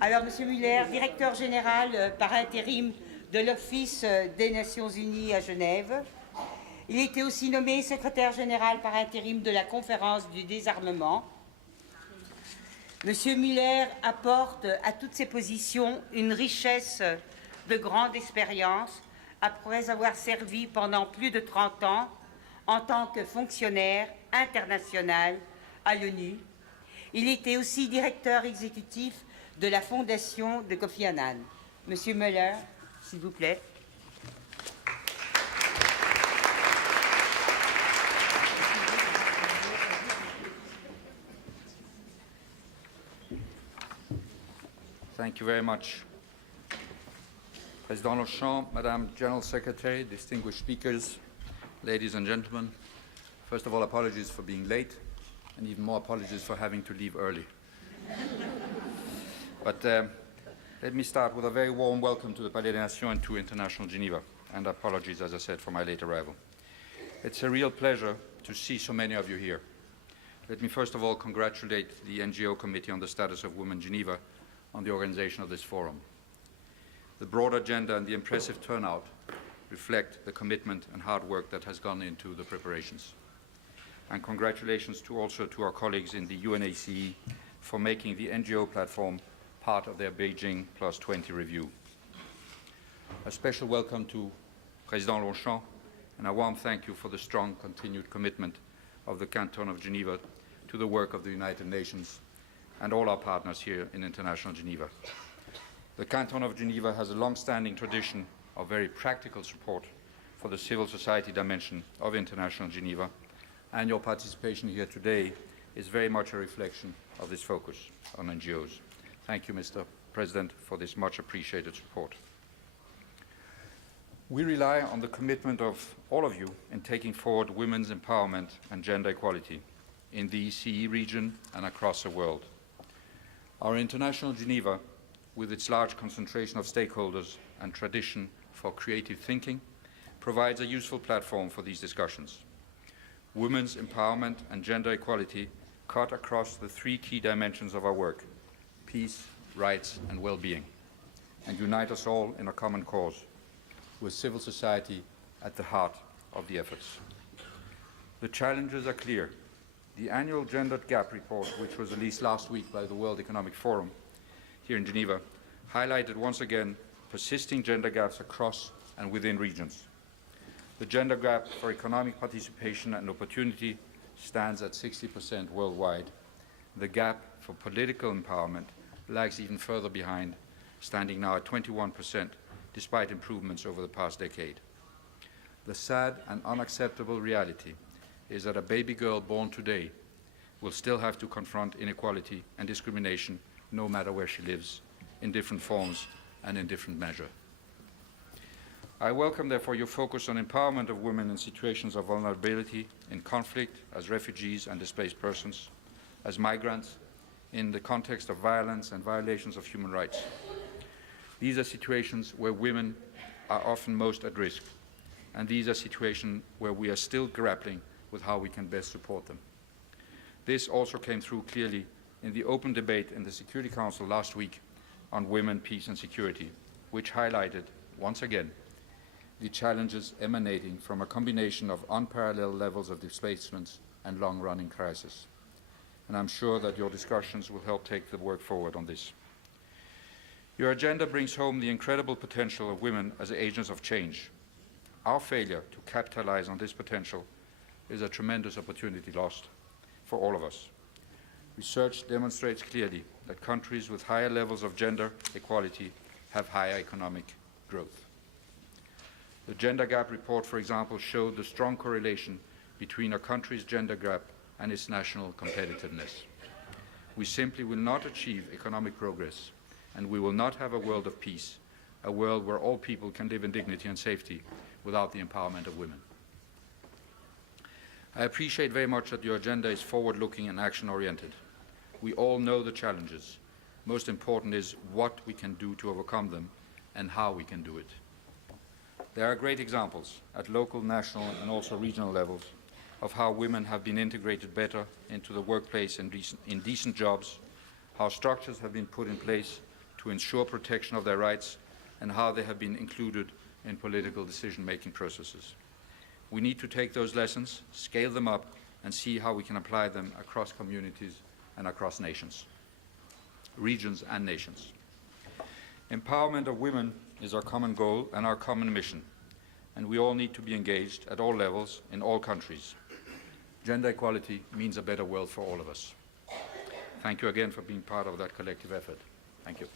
Alors, Monsieur Møller, directeur général par intérim de l'Office des Nations Unies à Genève. Il était aussi nommé secrétaire général par intérim de la conférence du désarmement. Monsieur Møller apporte à toutes ces positions une richesse de grande expérience après avoir servi pendant plus de 30 ans en tant que fonctionnaire international à l'ONU. Il était aussi directeur exécutif de la fondation de Kofi Annan. Monsieur Møller, s'il vous plaît. Thank you very much. Président Longchamp, Madame General Secretary, distinguished speakers, ladies and gentlemen, first of all, apologies for being late, and even more apologies for having to leave early. But let me start with a very warm welcome to the Palais des Nations and to International Geneva, and apologies, as I said, for my late arrival. It's a real pleasure to see so many of you here. Let me first of all congratulate the NGO Committee on the Status of Women Geneva on the organization of this forum. The broad agenda and the impressive turnout reflect the commitment and hard work that has gone into the preparations. And congratulations also to our colleagues in the UNECE for making the NGO platform part of their Beijing+20 review. A special welcome to President Longchamp, and a warm thank you for the strong continued commitment of the Canton of Geneva to the work of the United Nations and all our partners here in International Geneva. The Canton of Geneva has a long-standing tradition of very practical support for the civil society dimension of International Geneva, and your participation here today is very much a reflection of this focus on NGOs. Thank you, Mr. President, for this much appreciated support. We rely on the commitment of all of you in taking forward women's empowerment and gender equality in the ECE region and across the world. Our International Geneva, with its large concentration of stakeholders and tradition for creative thinking, provides a useful platform for these discussions. Women's empowerment and gender equality cut across the three key dimensions of our work: peace, rights, and well-being, and unite us all in a common cause, with civil society at the heart of the efforts. The challenges are clear. The annual Gendered Gap report, which was released last week by the World Economic Forum here in Geneva, highlighted once again persisting gender gaps across and within regions. The gender gap for economic participation and opportunity stands at 60% worldwide. The gap for political empowerment lags even further behind, standing now at 21%, despite improvements over the past decade. The sad and unacceptable reality is that a baby girl born today will still have to confront inequality and discrimination no matter where she lives, in different forms and in different measure. I welcome, therefore, your focus on empowerment of women in situations of vulnerability, in conflict, as refugees and displaced persons, as migrants, in the context of violence and violations of human rights. These are situations where women are often most at risk, and these are situations where we are still grappling with how we can best support them. This also came through clearly in the open debate in the Security Council last week on women, peace and security, which highlighted, once again, the challenges emanating from a combination of unparalleled levels of displacements and long-running crisis. And I'm sure that your discussions will help take the work forward on this. Your agenda brings home the incredible potential of women as agents of change. Our failure to capitalize on this potential is a tremendous opportunity lost for all of us. Research demonstrates clearly that countries with higher levels of gender equality have higher economic growth. The Gender Gap report, for example, showed the strong correlation between a country's gender gap and its national competitiveness. We simply will not achieve economic progress, and we will not have a world of peace, a world where all people can live in dignity and safety without the empowerment of women. I appreciate very much that your agenda is forward-looking and action-oriented. We all know the challenges. Most important is what we can do to overcome them and how we can do it. There are great examples at local, national and also regional levels of how women have been integrated better into the workplace in decent jobs, how structures have been put in place to ensure protection of their rights and how they have been included in political decision-making processes. We need to take those lessons, scale them up, and see how we can apply them across communities and across nations, regions and nations. Empowerment of women is our common goal and our common mission, and we all need to be engaged at all levels in all countries. Gender equality means a better world for all of us. Thank you again for being part of that collective effort. Thank you.